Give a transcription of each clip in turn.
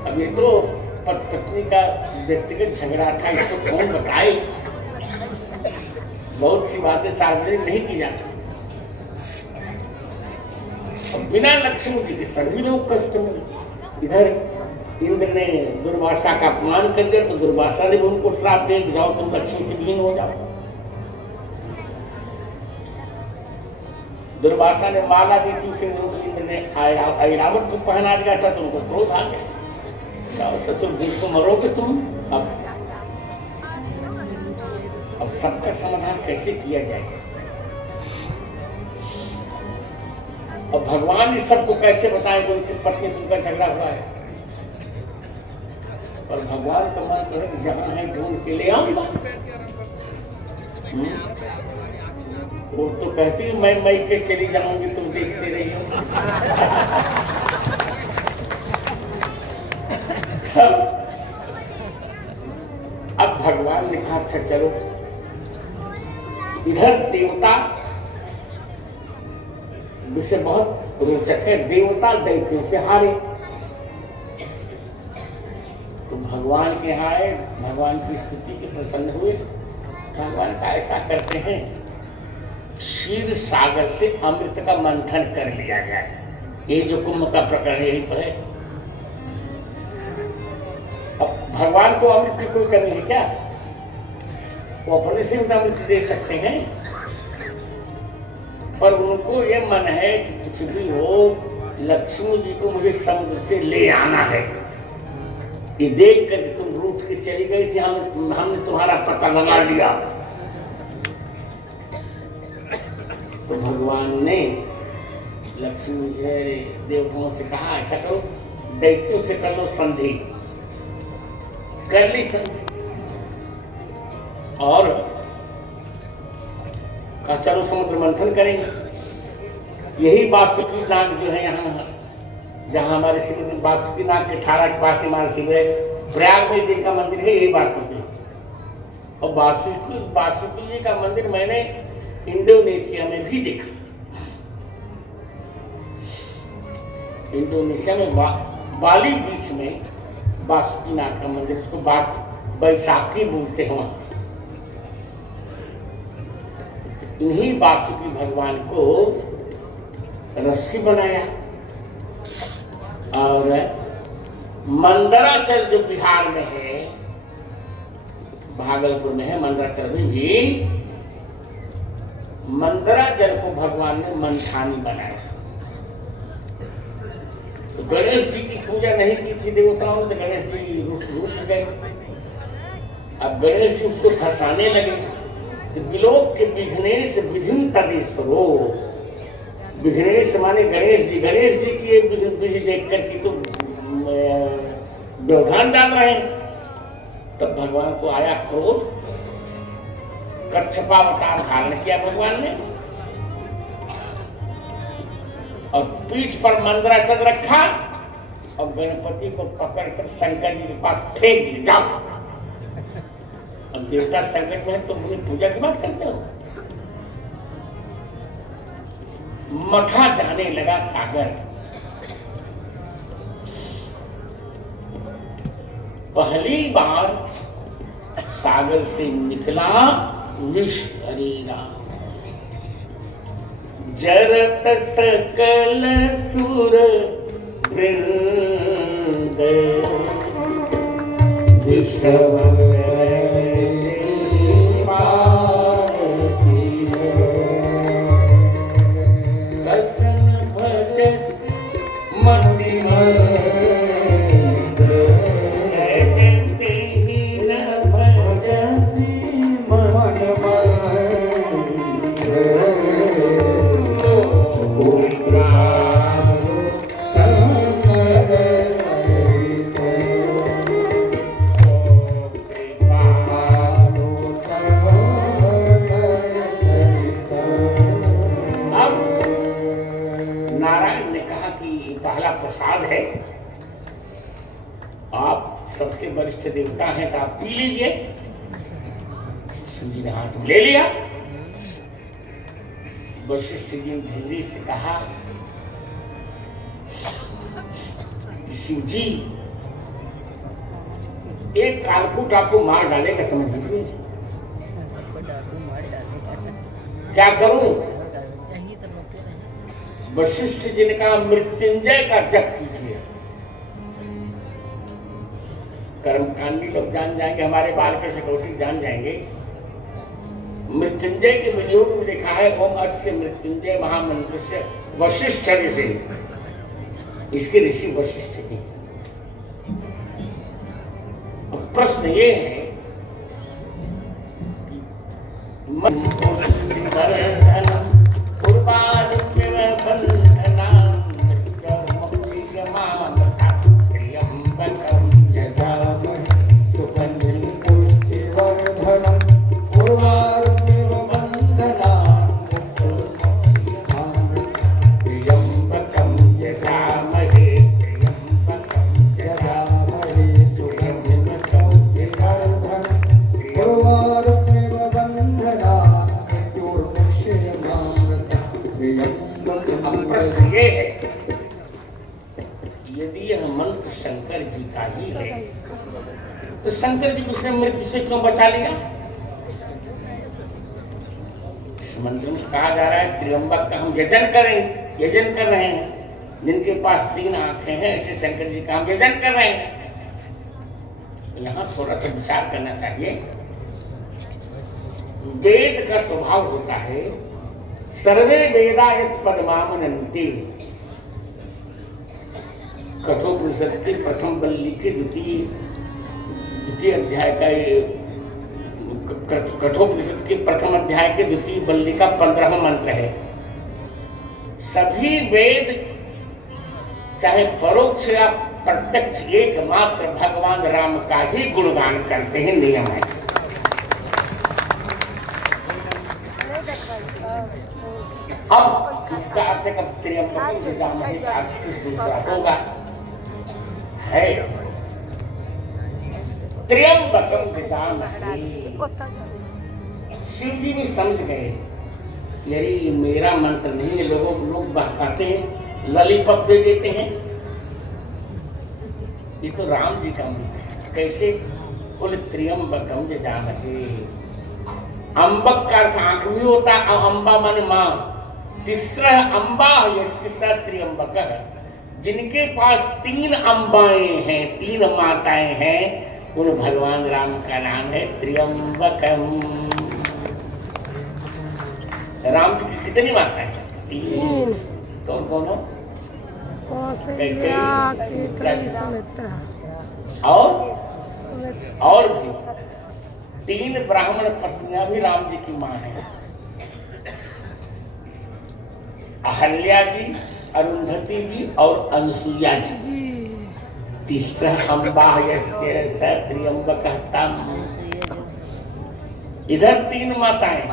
अब ये तो पति पत्नी का व्यक्तिगत झगड़ा था, इसको कौन बताए। बहुत सी बातें सार्वजनिक नहीं की जाती। अब बिना लक्ष्मी जी के सभी लोग कष्ट में। इधर इंद्र ने दुर्वासा का अपमान कर दिया तो दुर्वासा ने भी उनको श्राप दे, जाओ तुम लक्ष्मी से विहीन हो जाओ। दुर्वासा ने माला दी थी, उसे इंद्र ने ऐरावत को पहना दिया था तो उनको क्रोध आ गया। ससुर को मरोगे तुम। अब सबका समाधान कैसे किया जाएगा? और भगवान इस सबको कैसे बताएंगे? उनकी पत्नी से उनका झगड़ा हुआ है, पर भगवान का मन करे कि जहां है ढूंढ के ले आऊंगा। वो तो कहती मैं मई के चली जाऊंगी, तुम देखते रही हो। अब भगवान ने कहा अच्छा चलो। इधर देवता विषय बहुत रोचक है। देवता दैत्यों से हारे तो भगवान के यहाँ आए, भगवान की स्तुति के प्रसन्न हुए। भगवान का ऐसा करते हैं, क्षीर सागर से अमृत का मंथन कर लिया जाए। ये जो कुंभ का प्रकरण यही तो है। अब भगवान को अमृत की कोई कमी है क्या? वो अपने से भी अमृत दे सकते हैं, पर उनको ये मन है कि कुछ भी हो लक्ष्मी जी को मुझे समुद्र से ले आना है। ये देख कर तुम रूठ के चली गई थी, हमने तुम्हारा पता लगा लिया। तो भगवान ने लक्ष्मी देवताओं से कहा ऐसा करो, दैत्यों से कर लो संधि। कर ली संधि और कहा चलो समुद्र मंथन करेंगे। यही वासुकी नाग जो है यहाँ जहाँ हमारे श्री वासुकी नाग के 18 के पास हमारे शिविर प्रयाग में जिनका मंदिर है, यही वासुकी। और वासुकी जी का मंदिर मैंने इंडोनेशिया में भी देखा। इंडोनेशिया में बाली बीच में वासुकी नाग का मंदिर, उसको बैसाखी बोलते हैं। इन्हीं वासुकी भगवान को रस्सी बनाया और मंदराचल जो बिहार में है, भागलपुर में है मंदराचल भी, मंदराचल को भगवान ने मंथानी बनाया। तो गणेश जी की पूजा नहीं की थी देवताओं ने, तो गणेश जी रूठ गए। अब गणेश जी उसको धसाने लगे तो विलोक के विघ्नेश विधिन तदेश्वरो। विघ्नेश माने गणेश जी। गणेश जी की ये विधि देख कर के तो व्यवधान डाल रहे हैं। तब भगवान को आया क्रोध, कच्छपावतार धारण किया भगवान ने और पीठ पर मंदराचल रखा और गणपति को पकड़कर शंकर जी के पास फेंक दिया, जाओ। अब देवता संकट में है, तुम अपनी पूजा की बात करते हो। मथा जाने लगा सागर। पहली बार सागर से निकला विष। हरे राम। जरत सकल सुर वृंद विषम देवता है तो आप पी लीजिए। शिव जी ने हाथ में ले लिया। वशिष्ठ जी ने धीरे से कहा कि शिव जी एक कालकूट आपको मार डालेगा, समझ लीजिए। क्या करूं? वशिष्ठ जी ने कहा मृत्युंजय का जप कीजिए। कर्मकांडी लोग जान जाएंगे, हमारे बालकृष्ण कौशिक जान जाएंगे। मृत्युंजय के विनियोग में लिखा है ओम अस्य मृत्युंजय महामंत्र से वशिष्ठ ऋषि। इसके ऋषि वशिष्ठ थे। अब प्रश्न ये है कि शंकर जी का ही है, तो शंकर जी उसने मृत्यु से क्यों बचा लिया? इस मंत्र में कहा जा रहा है त्र्यंबक का हम यजन करें, यजन कर रहे हैं। जिनके पास 3 आंखें हैं ऐसे शंकर जी का हम यजन कर रहे हैं। यहाँ थोड़ा सा विचार करना चाहिए। वेद का स्वभाव होता है सर्वे वेदा यत् पदमामनन्ति। कठोपनिषद के प्रथम बल्ली के द्वितीय अध्याय का कठोपनिषद के प्रथम अध्याय के द्वितीय बल्ली का 15वां मंत्र है। सभी वेद चाहे परोक्ष या प्रत्यक्ष एकमात्र भगवान राम का ही गुणगान करते हैं, नियम है। अब इसका अर्थ है कब त्र्यंबकम जजामहे अर्थ कुछ दूसरा होगा, है त्र्यंबकम जजामहे। शिव जी भी समझ गए यार ये मेरा मंत्र नहीं है, लोग बहकाते हैं, लॉलीपॉप दे देते हैं, ये तो राम जी का मंत्र है। कैसे? बोले त्र्यंबकम जजामहे। अम्बक का अर्थ आंख भी होता है, अम्बा माने मां। तीसरा अम्बा यस्य त्र्यंबक है। जिनके पास 3 अम्बाएं हैं, 3 माताएं हैं, उन भगवान राम का नाम है त्र्यंबकम। राम जी की कितनी माताएं हैं? 3। कौन कौन हो? और भी 3 ब्राह्मण पत्नियां भी राम जी की मां हैं। अहल्या जी, अरुंधति जी और अनसुईया जी। तीसरा अम्बा यस्य स त्र्यंबकः तम। इधर 3 माताएं,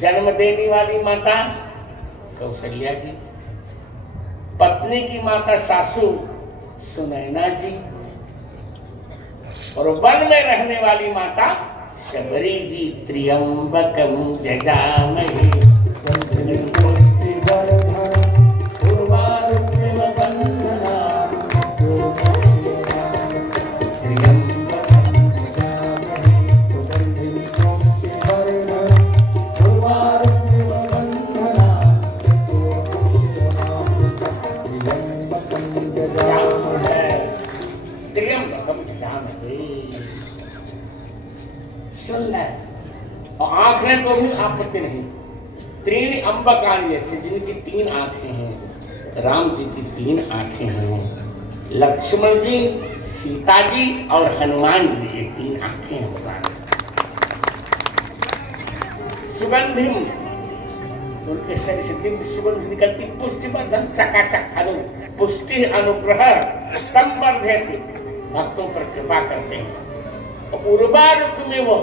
जन्म देने वाली माता कौशल्या जी, पत्नी की माता सासू सुनैना जी, और वन में रहने वाली माता शबरी जी। त्र्यंबकम जजामहे सुंदर। और आंखें तो भी आपत्ति नहीं। 3 अम्बकानी से जिनकी 3 आंखें हैं, राम जी की 3 आंखें हैं, लक्ष्मण जी, सीता जी और हनुमान जी ये 3 आंखें हैं भगवान। सुगंधिम, उनके शरीर से दिव्य सुगंध निकलती, पुष्टिवर्धन चकाचक अनु पुष्टि अनुग्रह तम वर्धयति, भक्तों पर कृपा करते हैं। उर्वा रुख में वो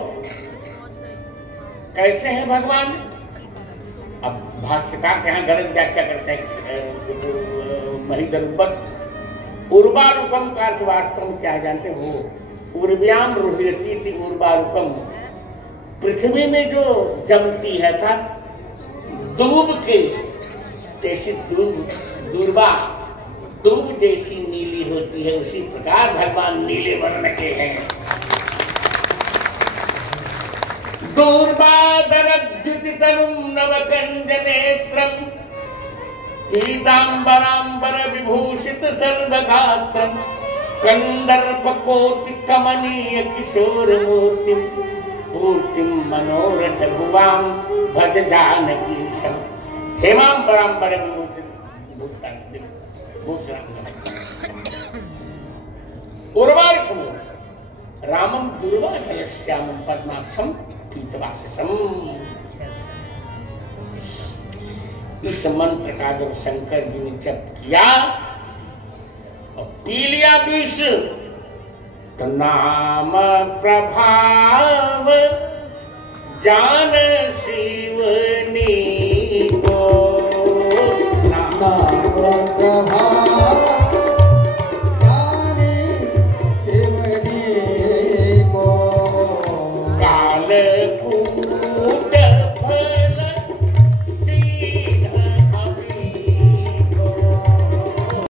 कैसे है भगवान? अब भाष्यकार यहाँ गलत व्याख्या करते हैं महिधर। उर्वा रूपम का अर्थ वास्तव में क्या जानते हो? उर्व्याम रुह्यति थी उर्वा रूपम। पृथ्वी में जो जमती है था दूब के जैसे दूब जैसी नीली होती है उसी प्रकार भगवान नीले वर्ण के हैं। दूर्बादरद्युतितनुं नवकञ्जनेत्रं पीताम्बराम्बर विभूषित सर्वगात्रं कंदर्पकोटिकमनीय किशोरमूर्तिं पूर्तिं मनोरथ भुवां भज जानकीशं हेमाम्बराम्बर विभूषित उर्वारुकं रामं दूर्वाधरश्यामं पद्माक्षं पीतवाससम्। इस मंत्र का जब शंकर जी ने जप किया और पी लिया विष तो नाम प्रभाव जान शिवनी को, नाम प्रभाव जान शिवनी को, काल कूट